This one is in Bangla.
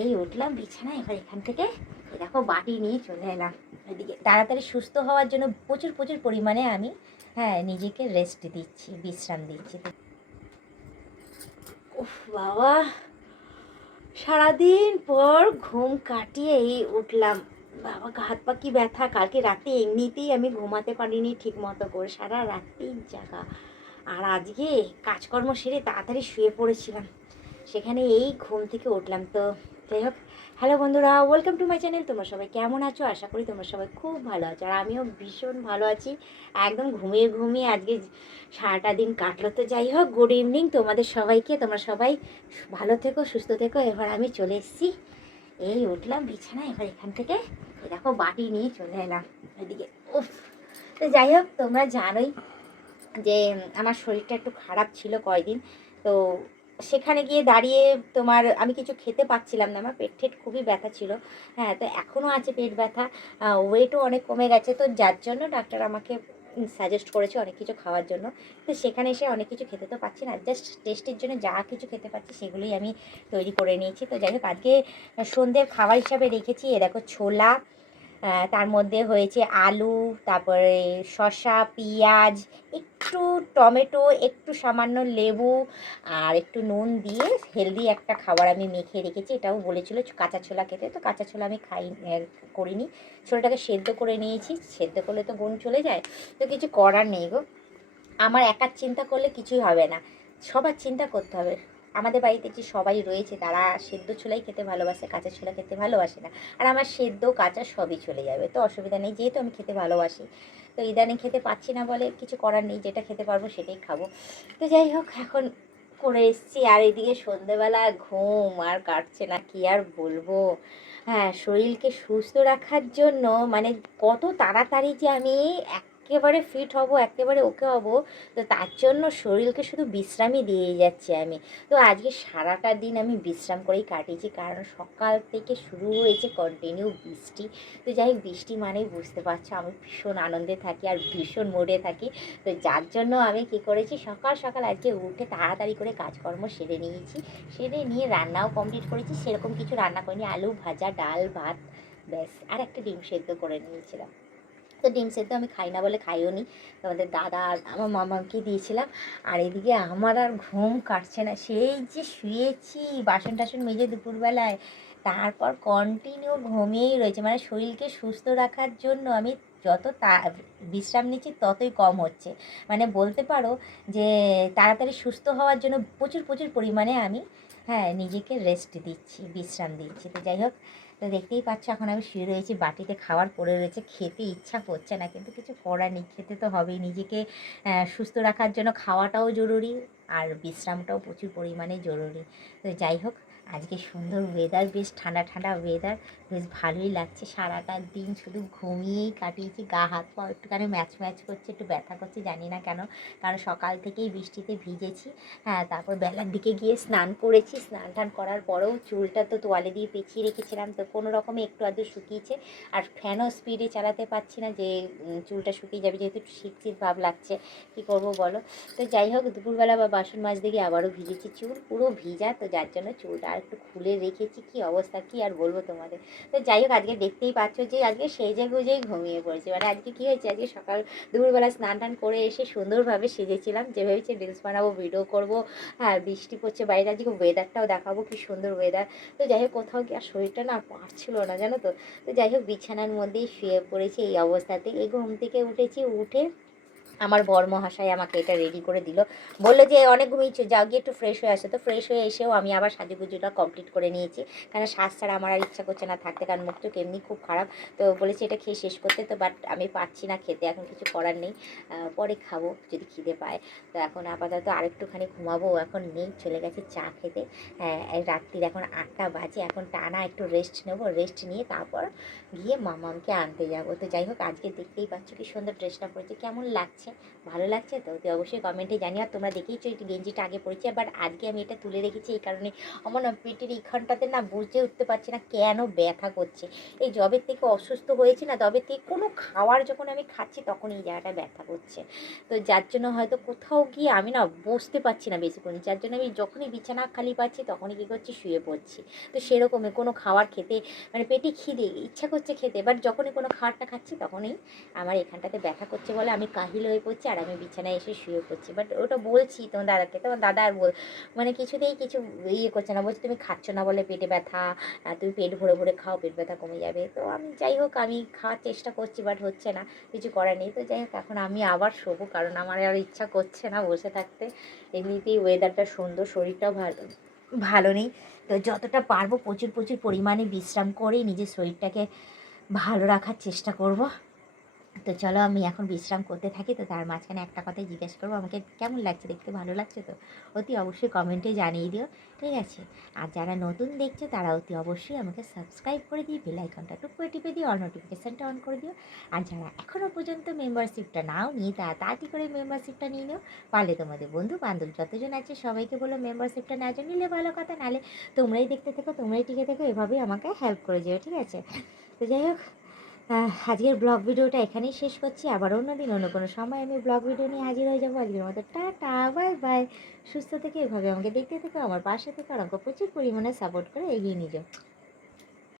এই উঠলাম বিছানায়, এবার এখান থেকে দেখো বাটি নিয়ে চলে এলাম এদিকে। তাড়াতাড়ি সুস্থ হওয়ার জন্য প্রচুর প্রচুর পরিমাণে আমি নিজেকে রেস্ট দিচ্ছি, বিশ্রাম দিচ্ছি। উফ বাবা, সারাদিন পর ঘুম কাটিয়ে এই উঠলাম। বাবা হাত পা কি ব্যথা, কালকে রাতে এমনিতেই আমি ঘুমাতে পারিনি ঠিক মতো করে, সারা রাত্রি জাগা। আর আজকে কাজকর্ম সেরে তাড়াতাড়ি শুয়ে পড়েছিলাম, সেখানে এই ঘুম থেকে উঠলাম। তো যাই হোক, হ্যালো বন্ধুরা, ওয়েলকাম টু মাই চ্যানেল। তোমরা সবাই কেমন আছো? আশা করি তোমরা সবাই খুব ভালো আছো, আর আমিও ভীষণ ভালো আছি। একদম ঘুমিয়ে ঘুমিয়ে আজকে সারাটা দিন কাটলো। তো যাই হোক, গুড ইভিনিং তোমাদের সবাইকে। তোমরা সবাই ভালো থেকো, সুস্থ থেকো। এবার আমি চলে এসেছি, এই উঠলাম বিছানা, এবার এখান থেকে দেখো বাটি নিয়ে চলে এলাম এদিকে। উফ, তো যাই হোক, তোমরা জানোই যে আমার শরীরটা একটু খারাপ ছিল কয়দিন। তো সেখানে গিয়ে দাঁড়িয়ে তোমার আমি কিছু খেতে পাচ্ছিলাম না, আমার পেট ঠেট খুবই ব্যথা ছিল। হ্যাঁ, তো এখনও আছে পেট ব্যথা, ওয়েটও অনেক কমে গেছে। তো যার জন্য ডাক্তার আমাকে সাজেস্ট করেছে অনেক কিছু খাওয়ার জন্য। তো সেখানে এসে অনেক কিছু খেতে তো পাচ্ছি না, জাস্ট টেস্টের জন্য যা কিছু খেতে পাচ্ছি সেগুলোই আমি তৈরি করে নিয়েছি। তো যাই হোক, আজকে সন্ধ্যের খাবার হিসাবে রেখেছি এ দেখো ছোলা, তার মধ্যে হয়েছে আলু, তারপরে শসা, পেঁয়াজ, একটু টমেটো, একটু সামান্য লেবু আর একটু নুন দিয়ে হেলদি একটা খাবার আমি মেখে রেখেছি। এটাও বলেছিল কাঁচা ছোলা খেতে, তো কাঁচা ছোলা আমি করিনি। ছোলাটাকে সেদ্ধ করে নিয়েছি, সেদ্ধ করলে তো গুণ চলে যায়, তো কিছু করার নেই গো। আমার একার চিন্তা করলে কিছুই হবে না, সবার চিন্তা করতে হবে। আমাদের বাড়িতে যে সবাই রয়েছে তারা সেদ্ধ ছোলাই খেতে ভালোবাসে, কাঁচা ছোলা খেতে ভালোবাসে না। আর আমার সেদ্ধ কাঁচা সবই চলে যাবে, তো অসুবিধা নেই, যেহেতু আমি খেতে ভালোবাসি। তো ইদানিং খেতে পাচ্ছি না বলে কিছু করার নেই, যেটা খেতে পারবো সেটাই খাবো। তো যাই হোক, এখন করে এসছি। আর এদিকে সন্ধেবেলা ঘুম আর কাটছে না, কি আর বলবো। হ্যাঁ, শরীরকে সুস্থ রাখার জন্য মানে কত তাড়াতাড়ি যে আমি একেবারে ফিট হব, একেবারে ওকে হব, তো তার জন্য শরীরকে শুধু বিশ্রামই দিয়ে যাচ্ছি আমি। তো আজকে সারাটা দিন আমি বিশ্রাম করেই কাটিয়েছি, কারণ সকাল থেকে শুরু হয়েছে কন্টিনিউ বৃষ্টি। তো যাই হোক, বৃষ্টি মানেই বুঝতে পারছো আমি ভীষণ আনন্দে থাকি আর ভীষণ মোডে থাকি। তো যার জন্য আমি কী করেছি, সকাল সকাল আজকে উঠে তাড়াতাড়ি করে কাজকর্ম সেরে নিয়েছি। সেরে নিয়ে রান্নাও কমপ্লিট করেছি, সেরকম কিছু রান্না করিনি, আলু ভাজা, ডাল ভাত, ব্যাস, আর একটা ডিম সেদ্ধ করে নিয়েছিলাম। তো ডিম সেদ্ধ আমি খাই না বলে খাইও নি, তোমাদের দাদা আর আমার মামাকে দিয়েছিলাম। আর এদিকে আমার আর ঘুম কাটছে না, সেই যে শুয়েছি বাসন টাসন মেজে দুপুরবেলায়, তারপর কন্টিনিউ ঘুমিয়েই রয়েছে। মানে শরীরকে সুস্থ রাখার জন্য আমি যত বিশ্রাম নিচ্ছি ততই কম হচ্ছে। মানে বলতে পারো যে তাড়াতাড়ি সুস্থ হওয়ার জন্য প্রচুর প্রচুর পরিমাণে আমি নিজেকে রেস্ট দিচ্ছি, বিশ্রাম দিচ্ছি। তো যাই হোক, তো দেখতেই পাচ্ছ এখন আমি শুয়ে রয়েছি, বাটিতে খাবার পড়ে রয়েছে, খেতে ইচ্ছা করছে না, কিন্তু কিছু করার নেই, খেতে তো হবেই। নিজেকে সুস্থ রাখার জন্য খাওয়াটাও জরুরি, আর বিশ্রামটাও প্রচুর পরিমাণে জরুরি। তো যাই হোক, আজকে সুন্দর ওয়েদার, বেশ ঠান্ডা ঠান্ডা ওয়েদার, বেশ ভালোই লাগছে। সারাটা দিন শুধু ঘুমিয়েই কাটিয়েছি, গা হাত পা একটুখানি ম্যাচ ম্যাচ করছে, একটু ব্যথা করছে, জানি না কেন, কারণ সকাল থেকেই বৃষ্টিতে ভিজেছি। হ্যাঁ, তারপর বেলার দিকে গিয়ে স্নান করেছি, স্নান টান করার পরেও চুলটা তো তোয়ালে দিয়ে পেঁচিয়ে রেখেছিলাম, তো কোনো রকমে একটু আধটু শুকিয়েছে। আর ফ্যানও স্পিডে চালাতে পারছি না যে চুলটা শুকিয়ে যাবে, যেহেতু শীত শীত ভাব লাগছে, কী করবো বলো। তো যাই হোক, দুপুরবেলা বা বাসন মাজতে গিয়ে আবারও ভিজেছি, চুল পুরো ভিজা, তো যার জন্য চুলটা আর একটু খুলে রেখেছি। কী অবস্থা, কী আর বলবো তোমাদের। তো যাই হোক, আজকে দেখতেই পাচ্ছ যে আজকে সেজে গুজেই ঘুমিয়ে পড়েছি। মানে আজকে কী হয়েছে, আজকে সকাল দুপুরবেলা স্নান টান করে এসে সুন্দরভাবে সেজেছিলাম, যে ভেবেছি রিলস বানাবো, ভিডিও করবো। হ্যাঁ, বৃষ্টি পড়ছে বাইরে, আজকে ওয়েদারটাও দেখাবো, কি সুন্দর ওয়েদার। তো যাই হোক, কোথাও কি আর শরীরটা না পারছিল না, জানো তো। তো যাই হোক, বিছানার মধ্যেই শুয়ে পড়েছি এই অবস্থাতে। এই ঘুম থেকে উঠেছি, উঠে আমার বরমহাশয় আমাকে এটা রেডি করে দিল, বললো যে অনেক ঘুমিয়েছো, যাও গিয়ে একটু ফ্রেশ হয়ে আসো। তো ফ্রেশ হয়ে এসেও আমি আবার সাজুগুজুটা কমপ্লিট করে নিয়েছি, কারণ শ্বাস ছাড়া আমার আর ইচ্ছা করছে না থাকতে, কারণ মুখ চোখ এমনি খুব খারাপ। তো বলেছি এটা খেয়ে শেষ করতে, তো বাট আমি পাচ্ছি না খেতে, এখন কিছু করার নেই, পরে খাবো যদি খিদে পায়। তো এখন আপাতত আরেকটুখানি ঘুমাবো, এখন নেই, চলে গেছে চা খেতে। রাত্রির এখন 8টা বাজে, এখন টানা একটু রেস্ট নেবো, রেস্ট নিয়ে তারপর গিয়ে মামামকে আনতে যাবো। তো যাই হোক, আজকে দেখতেই পাচ্ছ কি সুন্দর ড্রেসটা পরেছে, কেমন লাগছে ভালো লাগছে তো? তো অবশ্যই কমেন্টে জানিও। আর তোমরা দেখেইছো এই গেঞ্জিটা আগে পরেছি, বাট আজকে আমি এটা তুলে রেখেছি এই কারণে আমার না পেটের এইখানটাতে না বুঝে উঠতে পারছি না কেন ব্যথা করছে। এই যবের থেকে অসুস্থ হয়েছি না, তবে থেকে কোনো খাওয়ার যখন আমি খাচ্ছি তখন এই জায়গাটা ব্যথা করছে। তো যার জন্য হয়তো কোথাও গিয়ে আমি না বসতে পারছি না বেশিক্ষণ, যার জন্য আমি যখনই বিছানা খালি পাচ্ছি তখনই কী করছি, শুয়ে পড়ছি। তো সেরকমই কোনো খাবার খেতে মানে পেটে খিদে ইচ্ছা করছে খেতে, বাট যখনই কোনো খাবারটা খাচ্ছি তখনই আমার এখানটাতে ব্যথা করছে বলে আমি কাহিল হয়ে পড়ছি আর আমি বিছানায় এসে শুয়ে পড়ছি। বাট ওটা বলছি তোমার দাদাকে, তোমার দাদা আর মানে কিছুতেই কিছু ইয়ে করছে না, বলছে তুমি খাচ্ছ না বলে পেটে ব্যথা, তুমি পেট ভরে ভরে খাও, পেট ব্যথা কমে যাবে। তো আমি যাই হোক আমি খাওয়ার চেষ্টা করছি, বাট হচ্ছে না, কিছু করার নেই। তো যাই হোক এখন আমি আবার শোবো, কারণ আমার আর ইচ্ছা করছে না বসে থাকতে। এমনিতেই ওয়েদারটা সুন্দর, শরীরটাও ভালো ভালো নেই। তো যতটা পারবো প্রচুর প্রচুর পরিমাণে বিশ্রাম করে নিজের শরীরটাকে ভালো রাখার চেষ্টা করব। তো চলো আমি এখন বিশ্রাম করতে থাকি। তো তার মাঝখানে একটা কথাই জিজ্ঞেস করবো, আমাকে কেমন লাগছে, দেখতে ভালো লাগছে তো? অতি অবশ্যই কমেন্টে জানিয়ে দিও, ঠিক আছে? আর যারা নতুন দেখছো তারা অতি অবশ্যই আমাকে সাবস্ক্রাইব করে দিয়ে বেল আইকনটা টুক করে টিপে দিও, অল নোটিফিকেশানটা অন করে দিও। আর যারা এখনও পর্যন্ত মেম্বারশিপটা নাও নিয়ে তাড়াতাড়ি করে মেম্বারশিপটা নিয়ে নিও। পারলে তোমাদের বন্ধু বান্ধব যতজন আছে সবাইকে বলো মেম্বারশিপটা নেওয়ার জন্য। নিলে ভালো কথা, নাহলে তোমরাই দেখতে থেকো, তোমরাই টিকে থেকো, এভাবেই আমাকে হেল্প করে যেও, ঠিক আছে? তো যাই হোক, আজকের ব্লগ ভিডিওটা এখানেই শেষ করছি। আবার অন্য দিন অন্য কোনো সময় আমি ব্লগ ভিডিও নিয়ে হাজির হয়ে যাবো। আজকের মতো টাটা, বাই বাই। সুস্থ থেকে এভাবে আমাকে দেখতে থেকো, আমার পাশে থেকে আর আমাকে প্রচুর পরিমাণে সাপোর্ট করে এগিয়ে নিয়ে যাও।